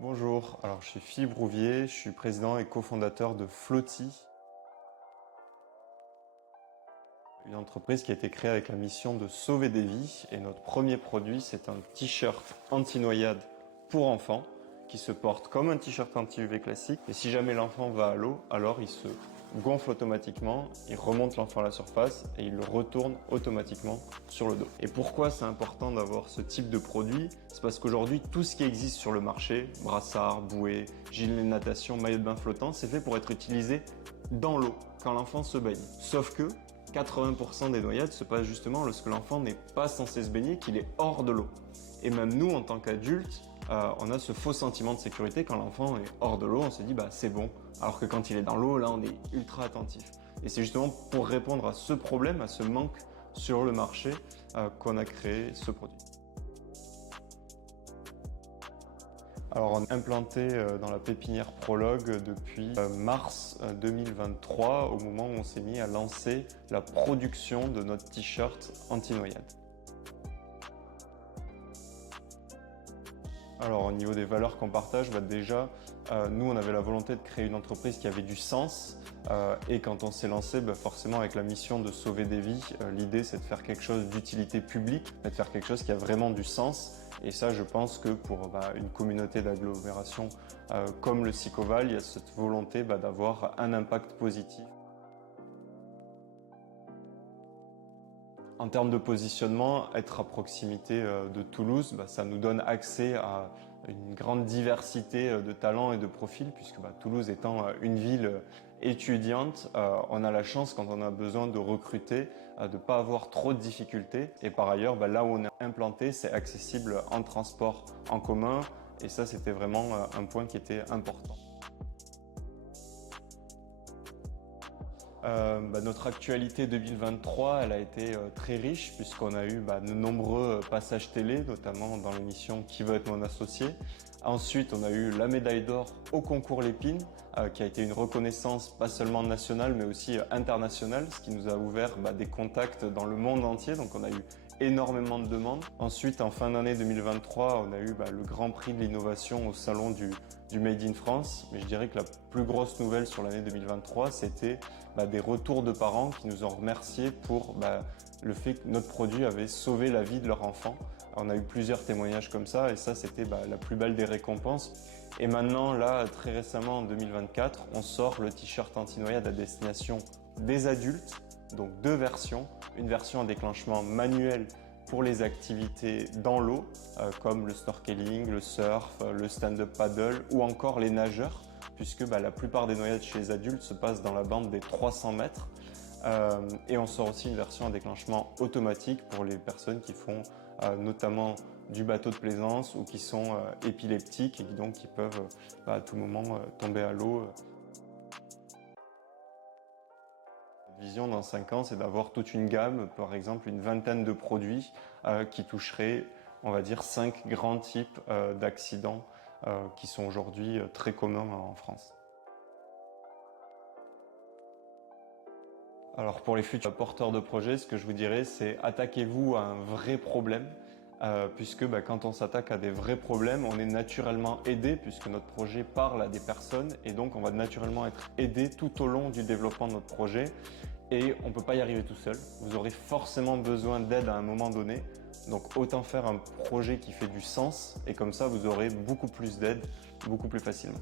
Bonjour, alors je suis Philippe Rouvier, je suis président et cofondateur de Flotti, une entreprise qui a été créée avec la mission de sauver des vies. Et notre premier produit, c'est un t-shirt anti-noyade pour enfants qui se porte comme un t-shirt anti-UV classique. Et si jamais l'enfant va à l'eau, alors il se gonfle automatiquement, il remonte l'enfant à la surface et il le retourne automatiquement sur le dos. Et pourquoi c'est important d'avoir ce type de produit? C'est parce qu'aujourd'hui, tout ce qui existe sur le marché, brassard, bouée, gilet de natation, maillot de bain flottant, c'est fait pour être utilisé dans l'eau, quand l'enfant se baigne. Sauf que 80% des noyades se passent justement lorsque l'enfant n'est pas censé se baigner, qu'il est hors de l'eau. Et même nous, en tant qu'adultes, on a ce faux sentiment de sécurité quand l'enfant est hors de l'eau, on se dit bah c'est bon, alors que quand il est dans l'eau, là on est ultra attentif. Et c'est justement pour répondre à ce problème, à ce manque sur le marché, qu'on a créé ce produit. Alors on est implanté dans la pépinière Prologue depuis mars 2023, au moment où on s'est mis à lancer la production de notre t-shirt anti-noyade. Alors au niveau des valeurs qu'on partage, déjà, nous on avait la volonté de créer une entreprise qui avait du sens, et quand on s'est lancé, forcément avec la mission de sauver des vies, l'idée c'est de faire quelque chose d'utilité publique, de faire quelque chose qui a vraiment du sens. Et ça, je pense que pour une communauté d'agglomération comme le Sicoval, il y a cette volonté d'avoir un impact positif. En termes de positionnement, être à proximité de Toulouse, ça nous donne accès à une grande diversité de talents et de profils, puisque Toulouse étant une ville étudiante, on a la chance quand on a besoin de recruter, de ne pas avoir trop de difficultés. Et par ailleurs, là où on est implanté, c'est accessible en transport en commun, et ça c'était vraiment un point qui était important. Notre actualité 2023, elle a été très riche puisqu'on a eu de nombreux passages télé, notamment dans l'émission Qui veut être mon associé. Ensuite, on a eu la médaille d'or au concours Lépine, qui a été une reconnaissance pas seulement nationale mais aussi internationale, ce qui nous a ouvert des contacts dans le monde entier. Donc on a eu énormément de demandes. Ensuite, en fin d'année 2023, on a eu le Grand Prix de l'innovation au salon du Made in France. Mais je dirais que la plus grosse nouvelle sur l'année 2023, c'était des retours de parents qui nous ont remerciés pour le fait que notre produit avait sauvé la vie de leur enfant. On a eu plusieurs témoignages comme ça et ça, c'était la plus belle des récompenses. Et maintenant, là, très récemment, en 2024, on sort le t-shirt anti-noyade à destination des adultes. Donc deux versions, une version à déclenchement manuel pour les activités dans l'eau, comme le snorkeling, le surf, le stand-up paddle ou encore les nageurs, puisque la plupart des noyades chez les adultes se passent dans la bande des 300 mètres. Et on sort aussi une version à déclenchement automatique pour les personnes qui font notamment du bateau de plaisance ou qui sont épileptiques et qui peuvent à tout moment tomber à l'eau. La vision dans 5 ans, c'est d'avoir toute une gamme, par exemple une vingtaine de produits qui toucheraient, on va dire, 5 grands types d'accidents qui sont aujourd'hui très communs en France. Alors pour les futurs porteurs de projets, ce que je vous dirais, c'est attaquez-vous à un vrai problème, puisque quand on s'attaque à des vrais problèmes, on est naturellement aidé, puisque notre projet parle à des personnes, et donc on va naturellement être aidé tout au long du développement de notre projet, et on ne peut pas y arriver tout seul. Vous aurez forcément besoin d'aide à un moment donné, donc autant faire un projet qui fait du sens, et comme ça vous aurez beaucoup plus d'aide, beaucoup plus facilement.